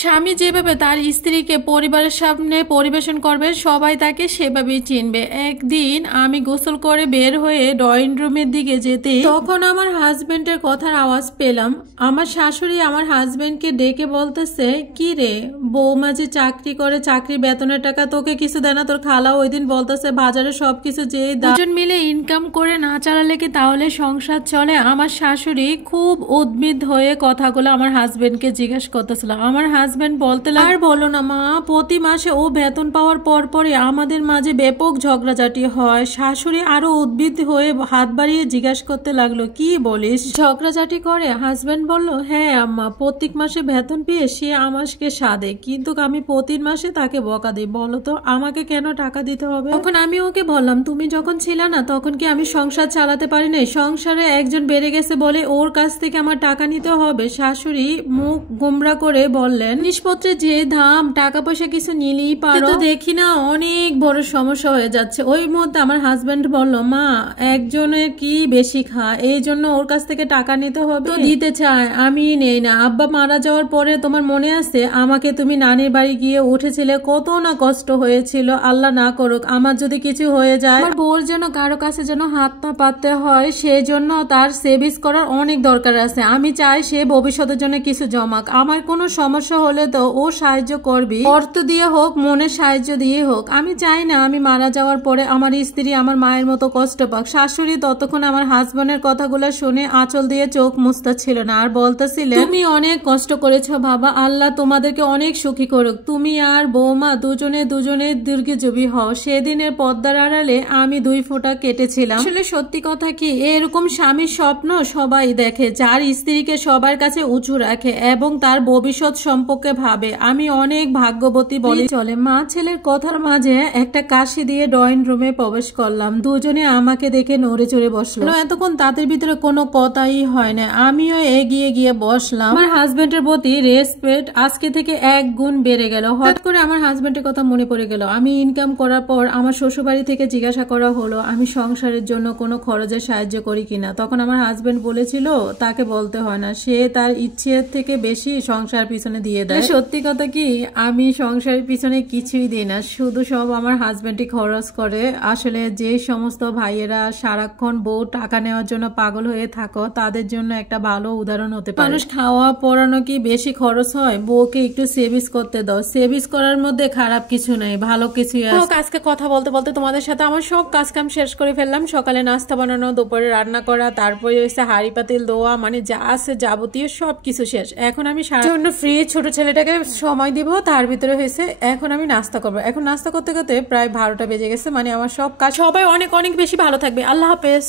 স্বামী যেভাবে তার স্ত্রীকে পরিবারের সামনে পরিবেশন করবে সবাই তাকে সেভাবেই চিনবে। একদিন আমি গোসল করে বের হয়ে ড্রয়িং রুমের দিকে যেতে তখন আমার হাজবেন্ডের কথার আওয়াজ পেলাম। আমার শাশুড়ি আমার হাজবেন্ডকে ডেকে বলতেছে, কি রে বৌমা যে চাকরি করে, চাকরির বেতনের টাকা তোকে কিছু দেয় না? তোর খালা ওই দিন বলতেছে বাজারে সবকিছু যে দুজন মিলে ইনকাম করে না চালালে কি তাহলে সংসার চলে? আমার শাশুড়ি খুব উদ্বিগ্ন হয়ে কথাগুলো আমার হাজবেন্ডকে জিজ্ঞেস করতেছিল। আমার হাজবেন্ড বলতে আর বলো না মা, প্রতি মাসে ও বেতন পাওয়ার পর পরে আমাদের মাঝে ব্যাপক ঝগড়াঝাটি হয়। শাশুড়ি আরো উদ্বিগ্ন হয়ে হাত বাড়িয়ে জিজ্ঞাসা করতে লাগলো, কি বলিস, ঝগড়াঝাটি করে? হাজবেন্ড বলল, হ্যাঁ আম্মা, প্রত্যেক মাসে বেতন পেয়ে সে আমাকে সাধে, কিন্তু আমি প্রতি মাসে তাকে বকা দিই। বলো তো আমাকে কেন টাকা দিতে হবে? তখন আমি ওকে বললাম, তুমি যখন ছিল না তখন কি আমি সংসার চালাতে পারি নাই? সংসারে একজন বেড়ে গেছে বলে ওর কাছ থেকে আমার টাকা নিতে হবে? শাশুড়ি মুখ গোমরা করে বললেন, জিনিসপত্রের যে দাম, টাকা পয়সা কিছু নিলেই পারো, দেখি না অনেক বড় সমস্যা হয়ে যাচ্ছে। ওই মধ্যে আমার হাজবেন্ড বলল, মা একজনের কি বেশি খায়, এই জন্য ওর কাছ থেকে টাকা নিতে হবে? তো দিতে চায়, আমি নেই না। আব্বা মারা যাওয়ার পরে তোমার মনে আছে আমাকে তুমি নানির বাড়ি গিয়ে উঠেছিলে, কত না কষ্ট হয়েছিল। আল্লাহ না করুক আমার যদি কিছু হয়ে যায়, আমার বউর যেন কারো কাছে যেন হাত না পাততে হয়, সেই জন্য তার সেভিংস করার অনেক দরকার আছে। আমি চাই সে ভবিষ্যতের জন্য কিছু জমাক। আমার কোনো সমস্যা হলে তো ও সাহায্য করবি, অর্থ দিয়ে হোক, মনের সাহায্য দিয়ে হোক। আমি চাই না আমি মারা যাওয়ার পরে আমার স্ত্রী আমার মায়ের মতো কষ্ট পাক। শাশুড়ি ততক্ষণ আমার হাজবেন্ডের কথাগুলো শুনে আঁচল দিয়ে চোখ মুছতে ছিল না, আর বলতেছিল, তুমি অনেক কষ্ট করেছো বাবা, আল্লাহ তোমাদেরকে অনেক সুখী করুক। তুমি আর বৌমা দুজনে দীর্ঘজীবী হও। সেদিনের পর্দার আড়ালে আমি 2 ফোঁটা কেটেছিলাম। আসলে সত্যি কথা কি, এরকম স্বামীর স্বপ্ন সবাই দেখে, যার স্ত্রীকে সবার কাছে উঁচু রাখে এবং তার ভবিষ্যৎ সম্পর্কে ভাবে। আমি অনেক ভাগ্যবতী বলি চলে। মা ছেলের কথার মাঝে একটা কাশি দিয়ে ড্রয়িং রুমে প্রবেশ করলাম। দুজনে আমাকে দেখে নড়ে চড়ে বসলো। এতক্ষণ তাদের ভিতরে কোনো কথাই হয় না। আমিও এগিয়ে গিয়ে বসলাম। আমার হাজবেন্ডের প্রতি রেসপেক্ট আজকে থেকে 1 গুণ বেড়ে গেল। হঠাৎ করে আমার হাজবেন্ডের কথা মনে পড়ে গেল। আমি ইনকাম করার পর আমার শ্বশুরবাড়ি থেকে জিজ্ঞাসা করা হলো আমি সংসারের জন্য কোনো খরচে সাহায্য করি কিনা। তখন আমার হাজবেন্ড বলেছিল তাকে বলতে হয় না, সে তার ইচ্ছের থেকে বেশি সংসার পিছনে দিয়ে দেয়। সত্যি কথা কি, আমি সংসারের পিছনে কিছুই দিই না, শুধু সব আমার হাজবেন্ডই খরচ করে। আসলে যে সমস্ত ভাইয়েরা সারাক্ষণ বউ টাকা নেওয়ার জন্য পাগল হয়ে থাকো, তাদের জন্য একটা ভালো উদাহরণ হতে পারে। মানুষ খাওয়া পড়ানো কি বেশি খরচ হয়? বউকে একটু সেভিংস করতে দাও। সেভিংস করার মধ্যে খারাপ কিছু নেই, ভালো কিছুই আছে। আজকে কথা বলতে বলতে তোমাদের সাথে আমার সব কাজ কাম শেষ করে ফেললাম। সকালে নাস্তা বানানো, দুপুরে রান্না করা, তারপরে হচ্ছে হাঁড়ি পাতিল ধোয়া, মানে যা আছে যাবতীয় সবকিছু শেষ। এখন আমি সারাক্ষণ ফ্রি, ছোট ছেলেটাকে সময় দিব, তার ভিতরে হয়েছে এখন আমি নাস্তা করবো। এখন নাস্তা করতে করতে প্রায় 12টা বেজে গেছে। মানে আমার সব কাজ। সবাই অনেক অনেক বেশি ভালো থাকবে। আল্লাহ হাফেজ।